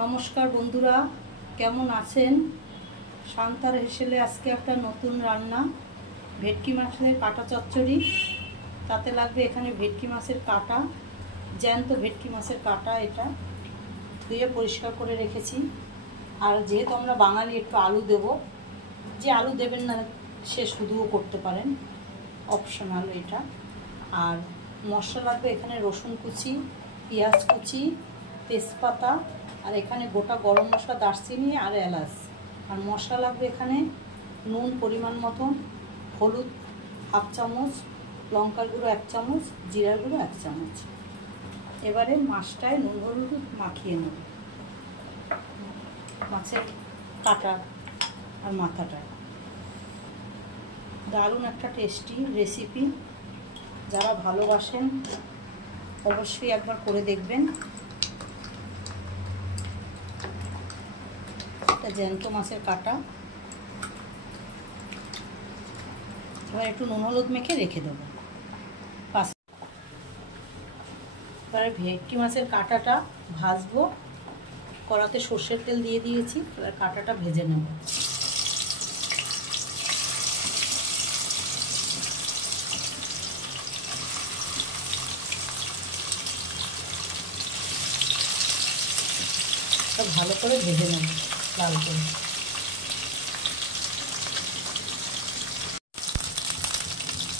নমস্কার বন্ধুরা, কেমন আছেন? শান্তার হেসেলে আজকে একটা নতুন রান্না, ভেটকি মাছের কাটা চচ্চড়ি। তাতে লাগবে এখানে ভেটকি মাছের কাটা, জ্যান্ত ভেটকি মাছের কাটা। এটা ধুয়ে পরিষ্কার করে রেখেছি। আর যেহেতু আমরা বাঙালি, একটু আলু দেব। যে আলু দেবেন না সে শুধুও করতে পারেন, অপশনাল এটা। আর মশলা লাগবে এখানে রসুন কুচি, পেঁয়াজ কুচি, তেজপাতা, আর এখানে গোটা গরম মশলা, দারচিনি আর এলাচ। আর মশলা লাগবে এখানে নুন পরিমাণ মতন, হলুদ হাফ চামচ, লঙ্কার গুঁড়ো 1 চামচ, জিরার গুঁড়ো 1 চামচ। এবারে মাছটায় নুন হলুদ মাখিয়ে নেব, মাছের কাটা আর মাথাটায়। দারুণ একটা টেস্টি রেসিপি, যারা ভালোবাসেন অবশ্যই একবার করে দেখবেন। জ্যান্ত মাছের কাটা। এবার একটু নুন হলুদ মেখে রেখে দেবো। এবারে ভেটকি মাছের কাটাটা ভাজবো। কড়াতে সর্ষের তেল দিয়ে দিয়েছি, এবার কাটাটা ভেজে নেব। ভালো করে ভেজে নেব লাল করে।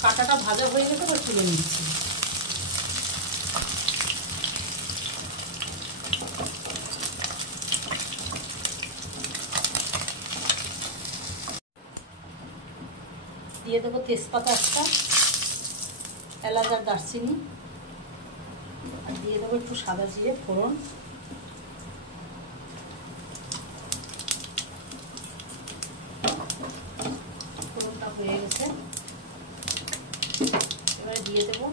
কাটাটা ভাজা হয়ে গেছে, এবার তুলে নিচ্ছি। দিয়ে দেবো তেজপাতা একটা, এলাচ আর দারচিনি, আর দিয়ে দেবো একটু সাদা জিরে ফোড়ন। ফোড়নটা হয়ে গেছে, এবারে দিয়ে দেবো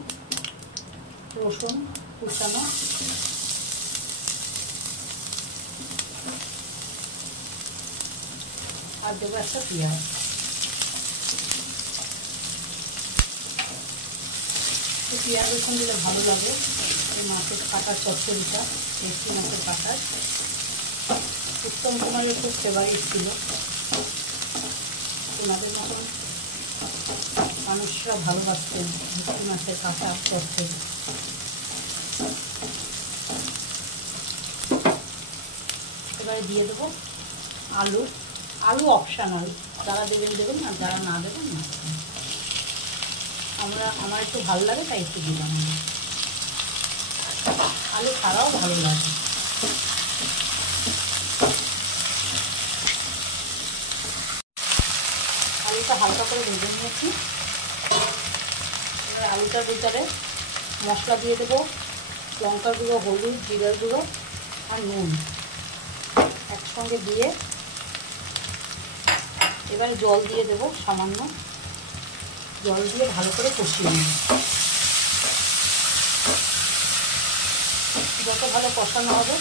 রসুন কুচানো, আর দেবো একটা পেঁয়াজ। পেঁয়াজ রসুন দিলে ভালো লাগে এই মাছের কাটার চচ্চড়িটা। ভেটকি মাছের কাটার উত্তম কুমারের খুব ফেভারিট ছিল। ওনাদের মতন মানুষরা ভালোবাসতেন ভেটকি মাছের কাটা চচ্চড়ি। এবারে দিয়ে দেবো আলু। আলু অপশনাল, যারা দেবেন দেবেন, আর যারা না দেবেন না দেবেন। আমার একটু ভালো লাগে তাই একটু দিলাম। আলু ছাড়াও ভালো লাগে। আলুটা হালকা করে ভেজে নিয়েছি। এবার আলুটার ভিতরে মশলা দিয়ে দেবো, লঙ্কার গুঁড়ো, হলুদ, জিরার গুঁড়ো আর নুন একসঙ্গে দিয়ে এবার জল দিয়ে দেবো সামান্য। জল দিয়ে ভালো করে কষিয়ে নেব। যত ভালো কষানো হবে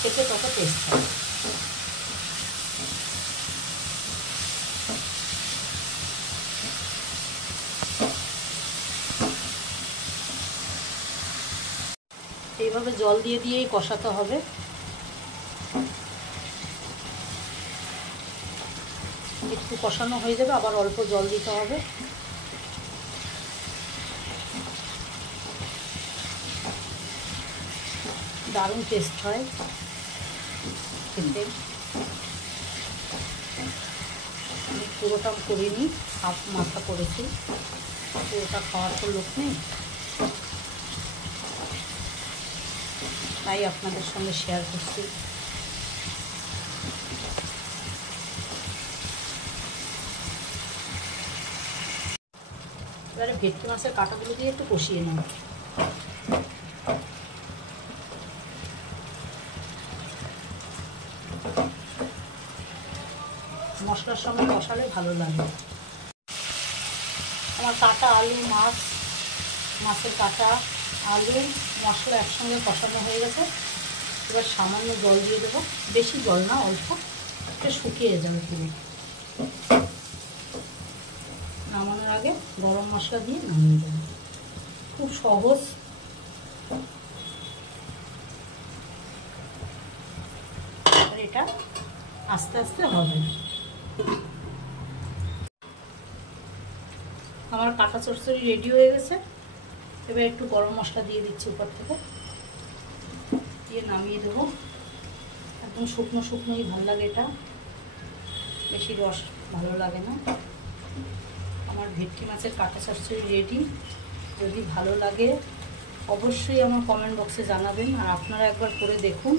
খেতে তত টেস্ট হবে। এইভাবে জল দিয়ে দিয়েই কষাতে হবে। একটু কষানো হয়ে যাবে, আবার অল্প জল দিতে হবে। দারুণ টেস্ট হয় খেতে। আমি পুরোটা করিনি, হাফ মাথা করেছি, পুরোটা খাওয়ার তো লোক নেই, তাই আপনাদের সঙ্গে শেয়ার করছি। এবারে ভেটকি মাছের কাঁটাগুলো দিয়ে একটু কষিয়ে নেব। মশলার সঙ্গে কষালে ভালো লাগে। আমার কাটা আলু, মাছের কাটা, আলু, মশলা একসঙ্গে কষানো হয়ে গেছে। এবার সামান্য জল দিয়ে দেবো, বেশি জল না, অল্প, একটু শুকিয়ে যাবে পুরো। নামানোর আগে গরম মশলা দিয়ে নামিয়ে দেবো। খুব সহজ। এটা আস্তে আস্তে হবে। আমার কাঁটা চচ্চড়ি রেডি হয়ে গেছে। এবার একটু গরম মশলা দিয়ে দিচ্ছি উপর থেকে, দিয়ে নামিয়ে দেবো। একদম শুকনো শুকনোই ভালো লাগে, এটা বেশি রস ভালো লাগে না। আমার ভেটকি মাছের কাঁটা চচ্চড়ি রেডি। যদি ভালো লাগে অবশ্যই আমার কমেন্ট বক্সে জানাবেন, আর আপনারা একবার করে দেখুন,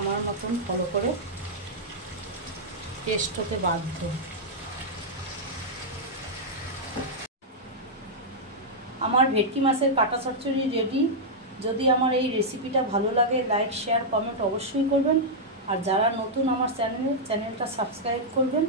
আমার মতন ফলো করে টেস্ট হতে বাধ্য। আমার ভেটকি মাছের কাঁটা চচ্চড়ি রেডি। যদি আমার এই রেসিপিটা ভালো লাগে লাইক শেয়ার কমেন্ট অবশ্যই করবেন, আর যারা নতুন আমার চ্যানেলটা সাবস্ক্রাইব করবেন।